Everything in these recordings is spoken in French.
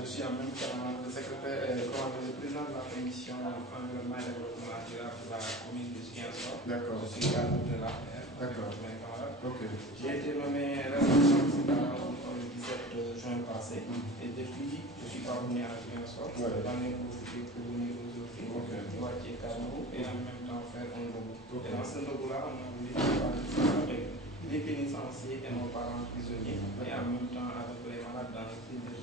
Je suis en même temps le président de la commission environnement et développement durable de la commune de Ziguinchor. D'accord. Je suis cadre de l'APR. D'accord. Ok. J'ai été nommé responsable le 17 juin passé et depuis je suis parvenu à Ziguinchor. J'en ai profité pour venir aujourd'hui, moitié Kano et en même temps faire un logo. Et dans ce logo-là, on a voulu parler les pénitenciers et nos parents prisonniers et en même temps avec les malades dans le privé.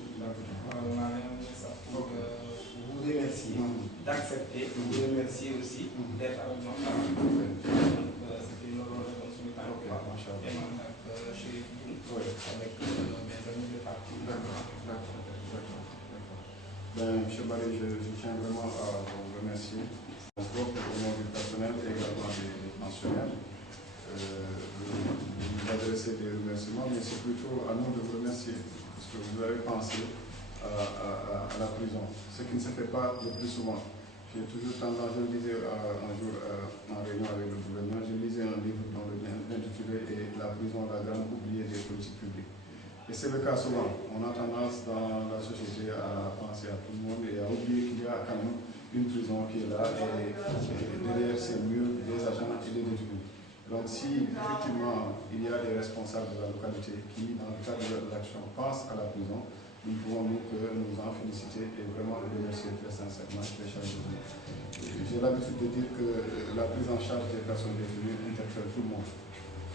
On a réuni ça pour vous remercier d'accepter, vous remercier aussi d'être avec nous. Donc c'était une réponse du temps et maintenant chez vous avec mes amis de parti. Monsieur Barré, je tiens vraiment à vous remercier au nom du personnel et également des pensionnaires. Vous adressez des remerciements, mais c'est plutôt à nous de vous remercier parce que vous avez pensé à la prison, ce qui ne se fait pas le plus souvent. J'ai toujours tendance, je le disais un jour en réunion avec le gouvernement, je lisais un livre dont le intitulé est La prison, la grande oubliée des politiques publiques. Et c'est le cas souvent. On a tendance dans la société à penser à tout le monde et à oublier qu'il y a quand même une prison qui est là et derrière ces murs, des agents et des détenus. Donc si effectivement il y a des responsables de la localité qui, dans le cadre de l'action, pensent à la prison, nous pouvons nous en féliciter et vraiment vous remercier très sincèrement, très chaleureusement. J'ai l'habitude de dire que la prise en charge des personnes détenues interpelle tout le monde.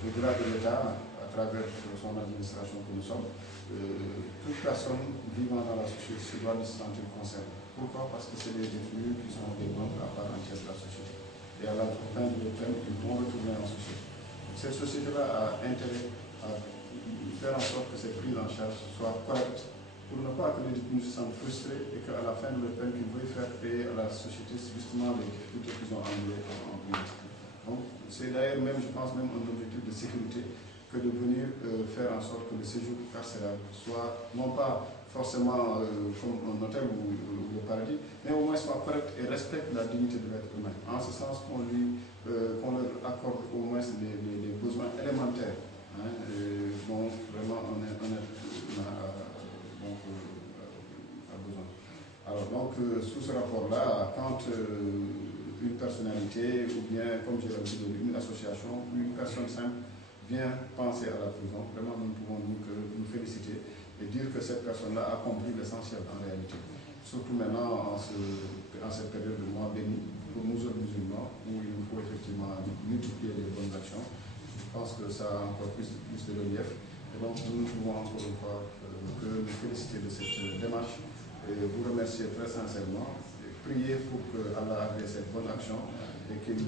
Au-delà de l'État, à travers son administration que nous sommes, toute personne vivant dans la société se doit de se sentir concernée. Pourquoi? Parce que c'est des détenus qui sont des membres à part entière de la société. Et à la fin de leur peine, ils vont retourner en société. Donc, cette société-là a intérêt à faire en sorte que cette prise en charge soit correcte pour ne pas que les détenus se sentent frustrés et qu'à la fin de leur peine, qu'ils veuillent faire payer à la société justement les difficultés qu'ils ont endurées en prison. Donc, c'est d'ailleurs même, je pense, même un objectif de sécurité que de venir faire en sorte que le séjour carcéral soit non pas forcément comme un hôtel ou le paradis, mais au moins soit correct et respecte la dignité de l'être humain. En ce sens qu'on leur accorde au moins les besoins élémentaires dont vraiment un être humain a besoin. Alors donc, sous ce rapport-là, quand une personnalité ou bien, comme j'ai l'habitude de dire, une association ou une personne simple vient penser à la prison, vraiment nous pouvons nous féliciter et dire que cette personne-là a compris l'essentiel en réalité. Surtout maintenant en cette période de mois béni pour nous autres musulmans où il nous faut effectivement multiplier les bonnes actions. Je pense que ça a encore plus de relief. Et donc nous pouvons encore une fois que nous féliciter de cette démarche et vous remercier très sincèrement. Et prier pour que Allah ait cette bonne action et qu'il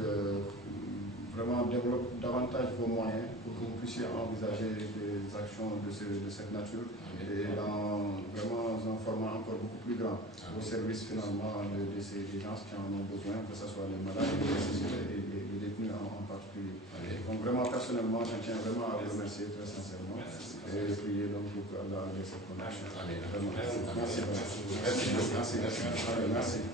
vraiment développe davantage vos moyens pour que vous puissiez envisager des actions de cette nature et dans vraiment un format encore beaucoup plus grand au service finalement de ces gens qui en ont besoin, que ce soit les malades, les détenus en particulier. Donc vraiment personnellement, je tiens vraiment à vous remercier très sincèrement et prier donc pour que Allah ait cette bonne action. Merci. Merci.